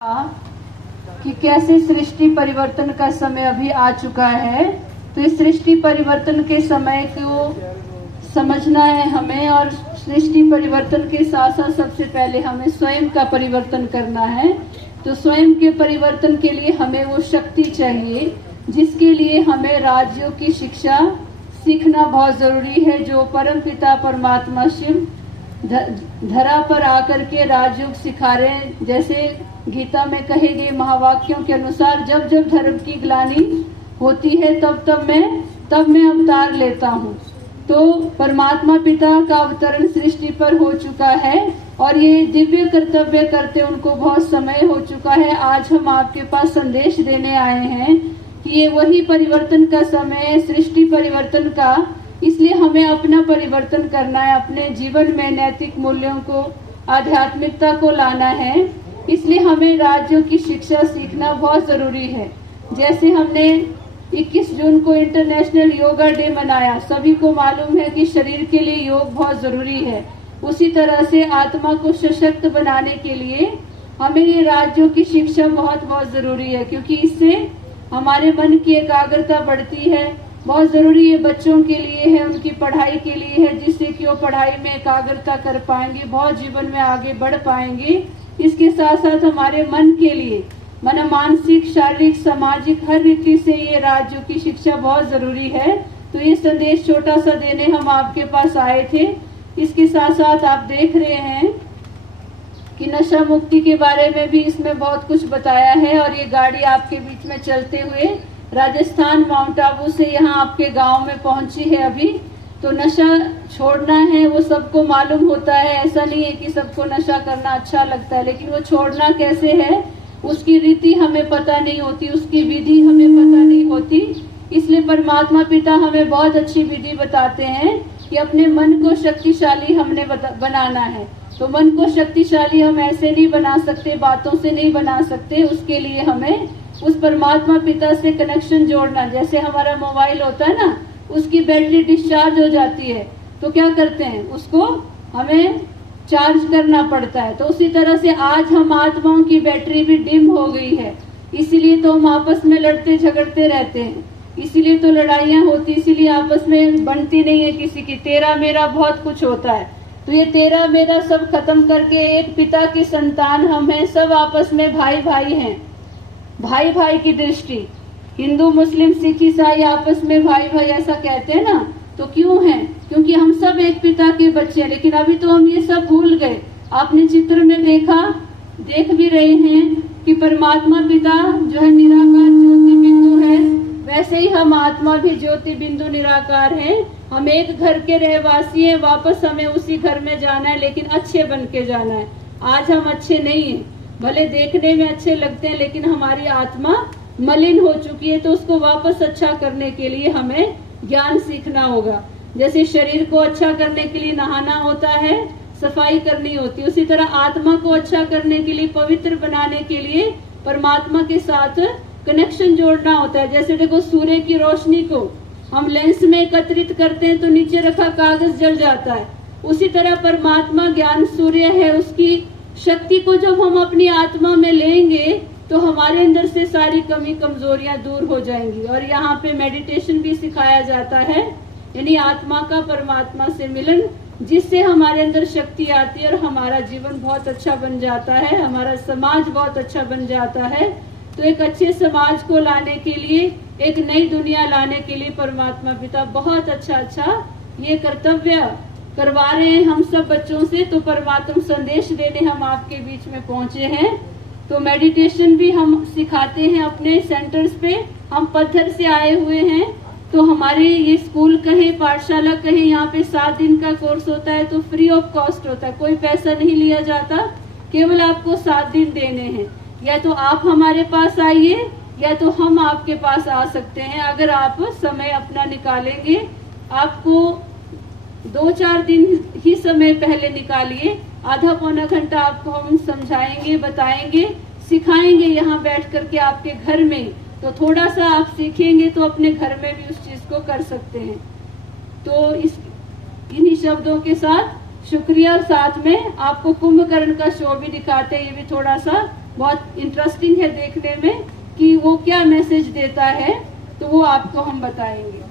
कि कैसे सृष्टि परिवर्तन का समय अभी आ चुका है। तो इस सृष्टि परिवर्तन के समय को समझना है हमें, और सृष्टि परिवर्तन के साथ साथ सबसे पहले हमें स्वयं का परिवर्तन करना है। तो स्वयं के परिवर्तन के लिए हमें वो शक्ति चाहिए जिसके लिए हमें राजयोग की शिक्षा सीखना बहुत जरूरी है, जो परम पिता परमात्मा शिव धरा पर आकर के राजयोग सिखा रहे हैं। जैसे गीता में कहे गए महावाक्यों के अनुसार, जब जब धर्म की ग्लानि होती है तब मैं अवतार लेता हूँ। तो परमात्मा पिता का अवतरण सृष्टि पर हो चुका है और ये दिव्य कर्तव्य करते उनको बहुत समय हो चुका है। आज हम आपके पास संदेश देने आए हैं कि ये वही परिवर्तन का समय है, सृष्टि परिवर्तन का। इसलिए हमें अपना परिवर्तन करना है, अपने जीवन में नैतिक मूल्यों को, आध्यात्मिकता को लाना है। इसलिए हमें राजयोग की शिक्षा सीखना बहुत जरूरी है। जैसे हमने 21 जून को इंटरनेशनल योगा डे मनाया, सभी को मालूम है कि शरीर के लिए योग बहुत जरूरी है। उसी तरह से आत्मा को सशक्त बनाने के लिए हमें ये राजयोग की शिक्षा बहुत जरूरी है, क्योंकि इससे हमारे मन की एकाग्रता बढ़ती है। बहुत जरूरी है, बच्चों के लिए है, उनकी पढ़ाई के लिए है, जिससे कि वो पढ़ाई में एकाग्रता कर पाएंगे, बहुत जीवन में आगे बढ़ पाएंगे। इसके साथ साथ हमारे मन के लिए, मानसिक, शारीरिक, सामाजिक हर रीति से ये राजयोग की शिक्षा बहुत जरूरी है। तो ये संदेश छोटा सा देने हम आपके पास आए थे। इसके साथ साथ आप देख रहे हैं कि नशा मुक्ति के बारे में भी इसमें बहुत कुछ बताया है। और ये गाड़ी आपके बीच में चलते हुए राजस्थान माउंट आबू से यहाँ आपके गांव में पहुंची है अभी। तो नशा छोड़ना है वो सबको मालूम होता है, ऐसा नहीं है कि सबको नशा करना अच्छा लगता है, लेकिन वो छोड़ना कैसे है उसकी रीति हमें पता नहीं होती, उसकी विधि हमें पता नहीं होती। इसलिए परमात्मा पिता हमें बहुत अच्छी विधि बताते हैं कि अपने मन को शक्तिशाली हमने बनाना है। तो मन को शक्तिशाली हम ऐसे नहीं बना सकते, बातों से नहीं बना सकते। उसके लिए हमें उस परमात्मा पिता से कनेक्शन जोड़ना। जैसे हमारा मोबाइल होता है ना, उसकी बैटरी डिस्चार्ज हो जाती है तो क्या करते हैं, उसको हमें चार्ज करना पड़ता है। तो उसी तरह से आज हम आत्माओं की बैटरी भी डिम हो गई है, इसीलिए तो हम आपस में लड़ते झगड़ते रहते हैं, इसीलिए तो लड़ाइयाँ होती, इसीलिए आपस में बनती नहीं है किसी की। तेरा मेरा बहुत कुछ होता है। तो ये तेरा मेरा सब खत्म करके एक पिता की संतान हम हैं, सब आपस में भाई भाई हैं। भाई भाई की दृष्टि, हिंदू मुस्लिम सिख ईसाई आपस में भाई भाई ऐसा कहते हैं ना, तो क्यों है? क्योंकि हम सब एक पिता के बच्चे हैं। लेकिन अभी तो हम ये सब भूल गए। आपने चित्र में देख भी रहे हैं कि परमात्मा पिता जो है निराकार ज्योति बिंदु है, वैसे ही हम आत्मा भी ज्योति बिंदु निराकार हैं। हम एक घर के रहवासी हैं, वापस हमें उसी घर में जाना है, लेकिन अच्छे बन के जाना है। आज हम अच्छे नहीं हैं, भले देखने में अच्छे लगते हैं, लेकिन हमारी आत्मा मलिन हो चुकी है। तो उसको वापस अच्छा करने के लिए हमें ज्ञान सीखना होगा। जैसे शरीर को अच्छा करने के लिए नहाना होता है, सफाई करनी होती है, उसी तरह आत्मा को अच्छा करने के लिए, पवित्र बनाने के लिए परमात्मा के साथ कनेक्शन जोड़ना होता है। जैसे देखो, सूर्य की रोशनी को हम लेंस में एकत्रित करते हैं तो नीचे रखा कागज जल जाता है। उसी तरह परमात्मा ज्ञान सूर्य है, उसकी शक्ति को जब हम अपनी आत्मा में लेंगे तो हमारे अंदर से सारी कमी कमजोरियां दूर हो जाएंगी। और यहाँ पे मेडिटेशन भी सिखाया जाता है, यानी आत्मा का परमात्मा से मिलन, जिससे हमारे अंदर शक्ति आती है और हमारा जीवन बहुत अच्छा बन जाता है, हमारा समाज बहुत अच्छा बन जाता है। तो एक अच्छे समाज को लाने के लिए, एक नई दुनिया लाने के लिए परमात्मा पिता बहुत अच्छा ये कर्तव्य करवा रहे हैं हम सब बच्चों से। तो परमात्मा संदेश देने हम आपके बीच में पहुंचे हैं। तो मेडिटेशन भी हम सिखाते हैं अपने सेंटर्स पे। हम पत्थर से आए हुए हैं, तो हमारे ये स्कूल कहें, पाठशाला कहें, यहाँ पे 7 दिन का कोर्स होता है, तो फ्री ऑफ कॉस्ट होता है, कोई पैसा नहीं लिया जाता, केवल आपको 7 दिन देने हैं। या तो आप हमारे पास आइए या तो हम आपके पास आ सकते हैं, अगर आप समय अपना निकालेंगे। आपको 2-4 दिन ही समय पहले निकालिए, आधा पौना घंटा आपको हम समझाएंगे, बताएंगे, सिखाएंगे यहाँ बैठ करके आपके घर में। तो थोड़ा सा आप सीखेंगे तो अपने घर में भी उस चीज को कर सकते हैं। तो इन्हीं शब्दों के साथ शुक्रिया। साथ में आपको कुंभकर्ण का शो भी दिखाते हैं, ये भी थोड़ा सा बहुत इंटरेस्टिंग है देखने में कि वो क्या मैसेज देता है, तो वो आपको हम बताएंगे।